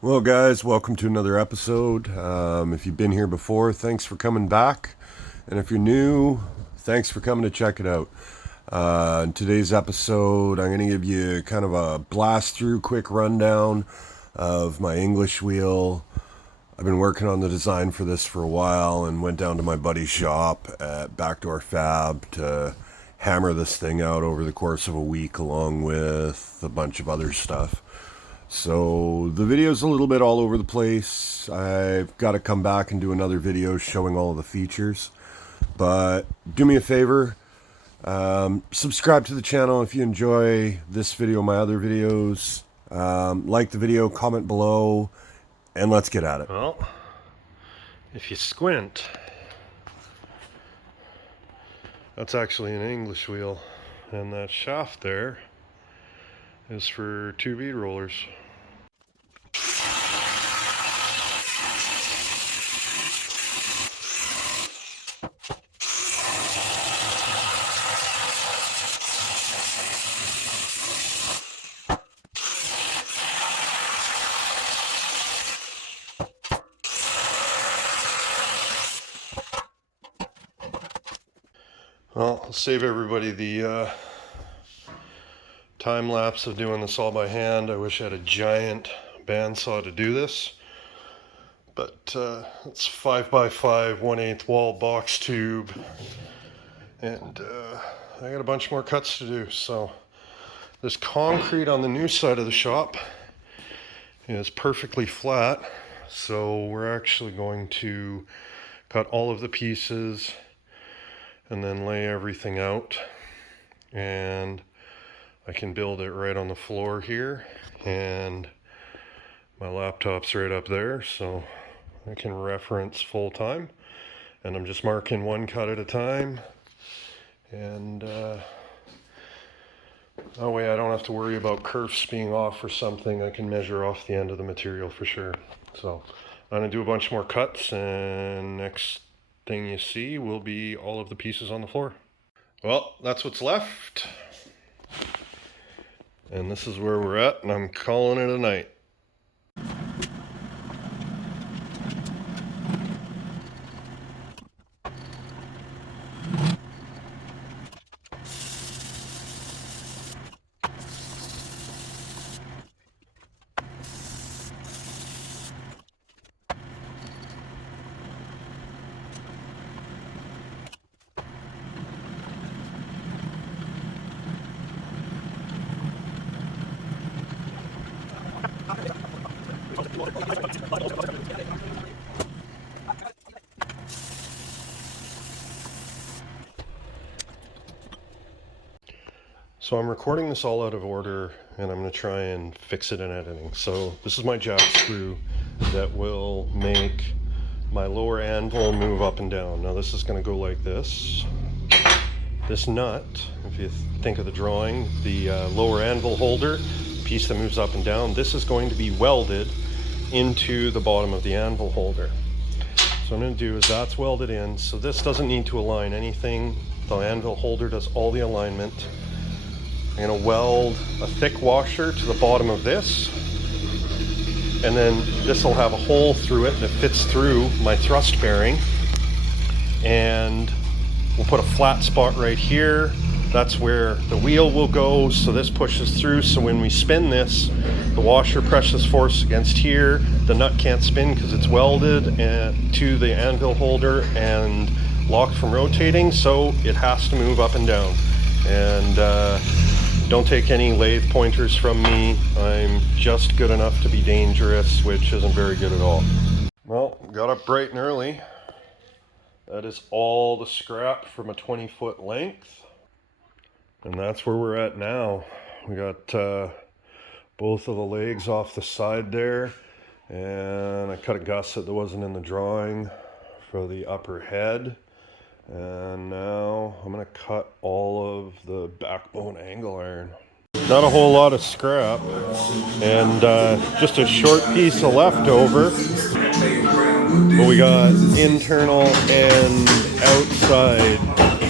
Well, guys, welcome to another episode. If you've been here before, thanks for coming back. And if you're new, thanks for coming to check it out. In today's episode, I'm going to give you kind of a blast through quick rundown of my English wheel. I've been working on the design for this for a while and went down to my buddy's shop at Backdoor Fab to hammer this thing out over the course of a week along with a bunch of other stuff. So the video's a little bit all over the place. I've got to come back and do another video showing all of the features. But do me a favor, subscribe to the channel if you enjoy this video, my other videos. Like the video, comment below, and let's get at it. Well, if you squint, that's actually an English wheel, and that shaft there is for 2 bead rollers. Well, I'll save everybody the time lapse of doing this all by hand. I wish I had a giant bandsaw to do this, but it's 5x5 1/8 wall box tube, and I got a bunch more cuts to do. So this concrete on the new side of the shop is perfectly flat, so we're actually going to cut all of the pieces and then lay everything out, and I can build it right on the floor here, and my laptop's right up there, so I can reference full time, and I'm just marking one cut at a time, and that way I don't have to worry about kerfs being off or something. I can measure off the end of the material for sure. So I'm gonna do a bunch more cuts, and next thing you see will be all of the pieces on the floor. Well, that's what's left, and this is where we're at, and I'm calling it a night. So I'm recording this all out of order, and I'm going to try and fix it in editing. So this is my jack screw that will make my lower anvil move up and down. Now this is going to go like this. This nut, if you think of the drawing, the lower anvil holder, piece that moves up and down, this is going to be welded into the bottom of the anvil holder. So what I'm going to do is that's welded in, so this doesn't need to align anything. The anvil holder does all the alignment. I'm going to weld a thick washer to the bottom of this, and then this will have a hole through it that fits through my thrust bearing, and we'll put a flat spot right here. That's where the wheel will go, so this pushes through, so when we spin this, the washer presses force against here. The nut can't spin because it's welded to the anvil holder and locked from rotating, so it has to move up and down. And don't take any lathe pointers from me. I'm just good enough to be dangerous, which isn't very good at all. Well, got up bright and early. That is all the scrap from a 20-foot length. And that's where we're at now. We got both of the legs off the side there, and I cut a gusset that wasn't in the drawing for the upper head. And now I'm going to cut all of the backbone angle iron. Not a whole lot of scrap, and just a short piece of leftover. But we got internal and outside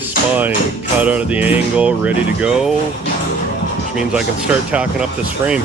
spine cut out of the angle, ready to go, which means I can start tacking up this frame.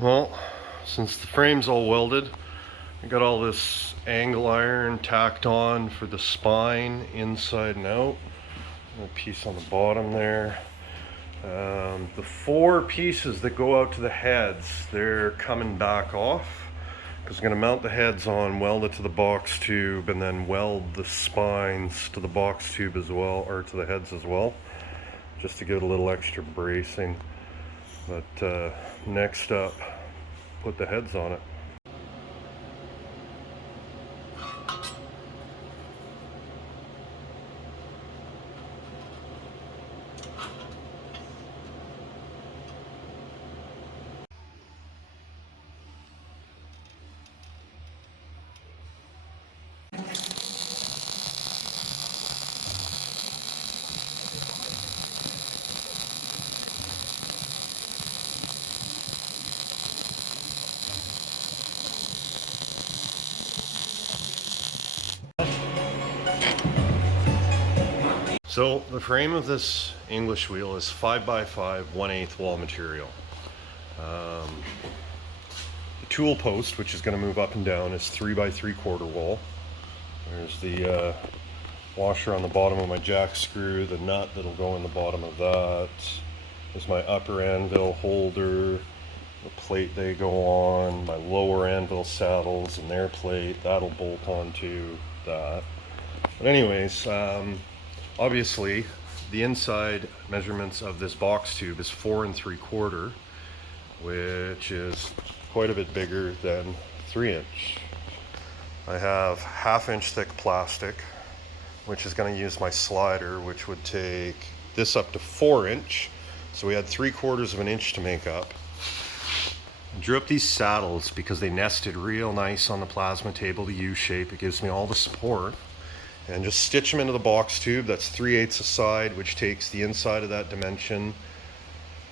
Well, since the frame's all welded, I got all this angle iron tacked on for the spine inside and out. A piece on the bottom there. The 4 pieces that go out to the heads, they're coming back off, because I'm going to mount the heads on, weld it to the box tube, and then weld the spines to the box tube as well, or to the heads as well, just to give it a little extra bracing. But next up, put the heads on it. So the frame of this English wheel is 5x5 1/8 wall material. The tool post, which is going to move up and down, is 3x3/4 wall. There's the washer on the bottom of my jack screw, the nut that'll go in the bottom of that. There's my upper anvil holder, the plate they go on, my lower anvil saddles and their plate, that'll bolt onto that. But anyways, obviously the inside measurements of this box tube is 4 3/4, which is quite a bit bigger than 3-inch. I have 1/2 inch thick plastic, which is going to use my slider, which would take this up to 4-inch. So we had 3/4 of an inch to make up. I drew up these saddles because they nested real nice on the plasma table, the U shape. It gives me all the support. And just stitch them into the box tube. That's 3/8 a side, which takes the inside of that dimension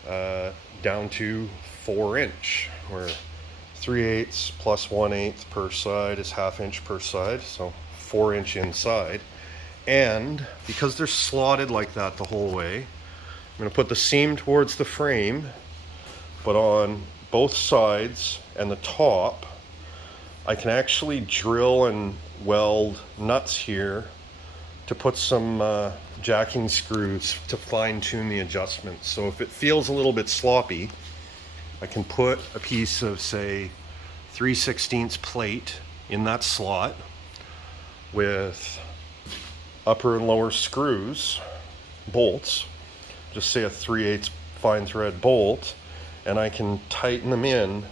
down to 4-inch, where 3/8 plus 1/8 per side is 1/2 inch per side, so 4-inch inside. And because they're slotted like that the whole way, I'm going to put the seam towards the frame, but on both sides and the top, I can actually drill and weld nuts here to put some jacking screws to fine tune the adjustments. So if it feels a little bit sloppy, I can put a piece of, say, 3/16 plate in that slot with upper and lower screws, bolts, just say a 3/8 fine thread bolt, and I can tighten them in,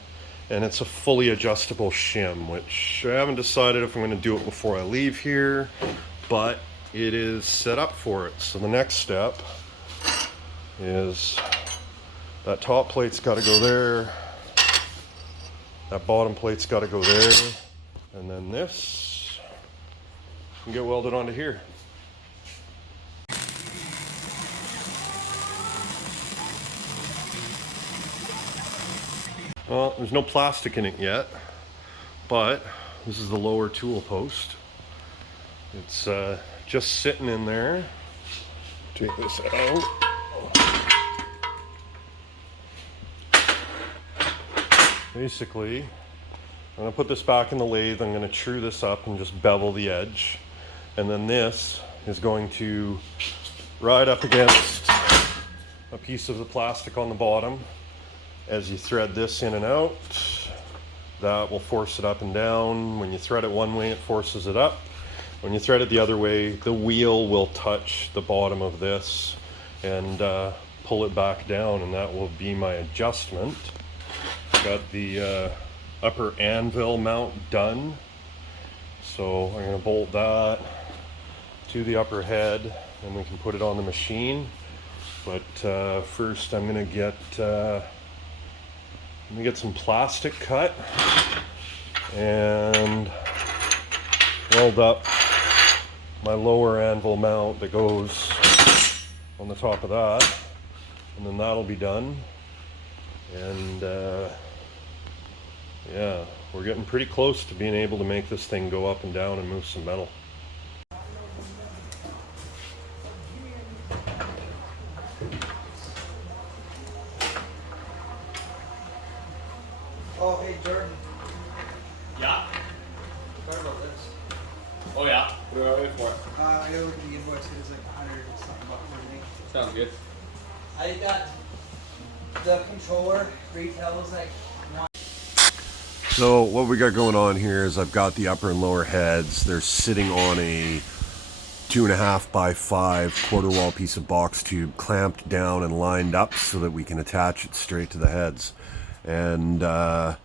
and it's a fully adjustable shim, which I haven't decided if I'm going to do it before I leave here, but it is set up for it. So the next step is that top plate's got to go there, that bottom plate's got to go there, and then this can get welded onto here. Well, there's no plastic in it yet, but this is the lower tool post. It's just sitting in there. Take this out. Basically, I'm going to put this back in the lathe. I'm going to true this up and just bevel the edge. And then this is going to ride up against a piece of the plastic on the bottom. As you thread this in and out, that will force it up and down. When you thread it one way, it forces it up. When you thread it the other way, the wheel will touch the bottom of this and pull it back down, and that will be my adjustment. Got the upper anvil mount done, so I'm going to bolt that to the upper head and we can put it on the machine. But first I'm going to get let me get some plastic cut and weld up my lower anvil mount that goes on the top of that, and then that'll be done. And yeah, we're getting pretty close to being able to make this thing go up and down and move some metal. Oh, hey, Jordan. Yeah. Sorry about this. Oh yeah. What do I wait for? I gotta look at the invoice. It was like 100 and something bucks, I think. Sounds good. I got the controller. Retail was like So what we got going on here is I've got the upper and lower heads. They're sitting on a 2.5 by 5 quarter wall piece of box tube clamped down and lined up so that we can attach it straight to the heads. And the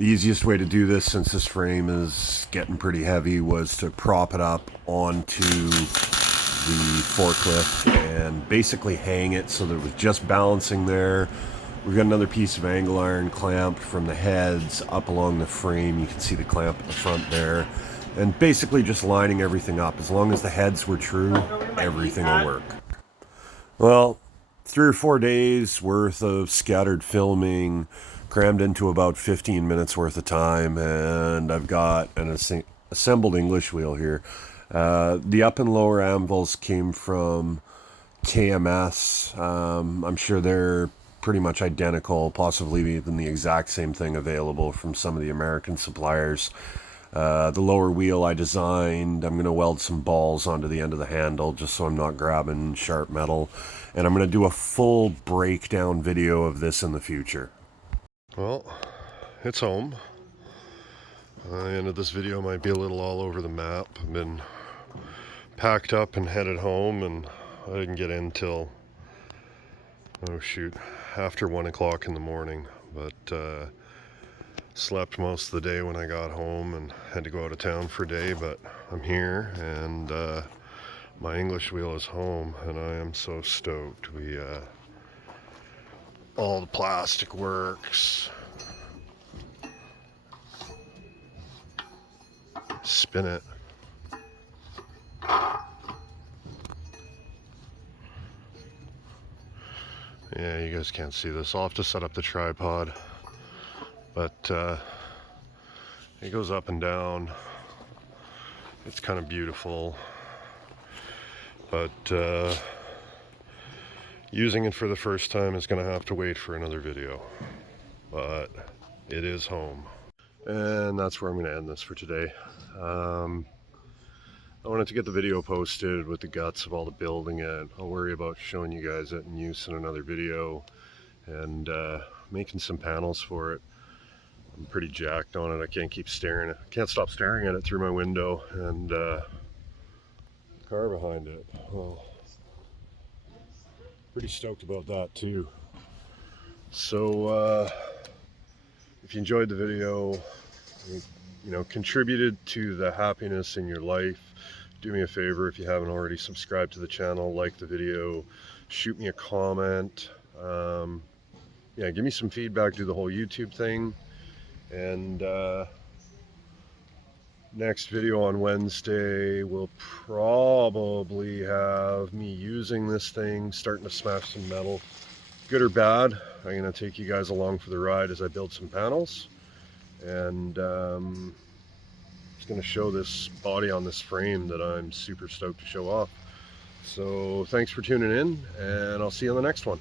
easiest way to do this, since this frame is getting pretty heavy, was to prop it up onto the forklift and basically hang it so that it was just balancing there. We've got another piece of angle iron clamped from the heads up along the frame. You can see the clamp at the front there. And basically just lining everything up. As long as the heads were true, everything will work. Well, 3 or 4 days worth of scattered filming crammed into about 15 minutes worth of time, and I've got an assembled English wheel here. The up and lower anvils came from KMS. I'm sure they're pretty much identical, possibly even the exact same thing available from some of the American suppliers. The lower wheel I designed. I'm going to weld some balls onto the end of the handle just so I'm not grabbing sharp metal. And I'm going to do a full breakdown video of this in the future. Well, it's home. The end of this video might be a little all over the map. I've been packed up and headed home, and I didn't get in till, oh shoot, after 1 o'clock in the morning. But slept most of the day when I got home and had to go out of town for a day, but I'm here, and my English wheel is home, and I am so stoked. All the plastic works. Spin it. Yeah, you guys can't see this. I'll have to set up the tripod. But it goes up and down. It's kind of beautiful. But using it for the first time is going to have to wait for another video. But it is home. And that's where I'm going to end this for today. I wanted to get the video posted with the guts of all the building it. I'll worry about showing you guys it in use in another video, and making some panels for it. I'm pretty jacked on it. I can't stop staring at it through my window, and the car behind it. Well, pretty stoked about that too. So if you enjoyed the video, contributed to the happiness in your life, do me a favor, if you haven't already, subscribe to the channel, like the video, shoot me a comment. Yeah, give me some feedback, do the whole YouTube thing. And next video on Wednesday will probably have me using this thing, starting to smash some metal. Good or bad, I'm going to take you guys along for the ride as I build some panels. And it's going to show this body on this frame that I'm super stoked to show off. So thanks for tuning in, and I'll see you on the next one.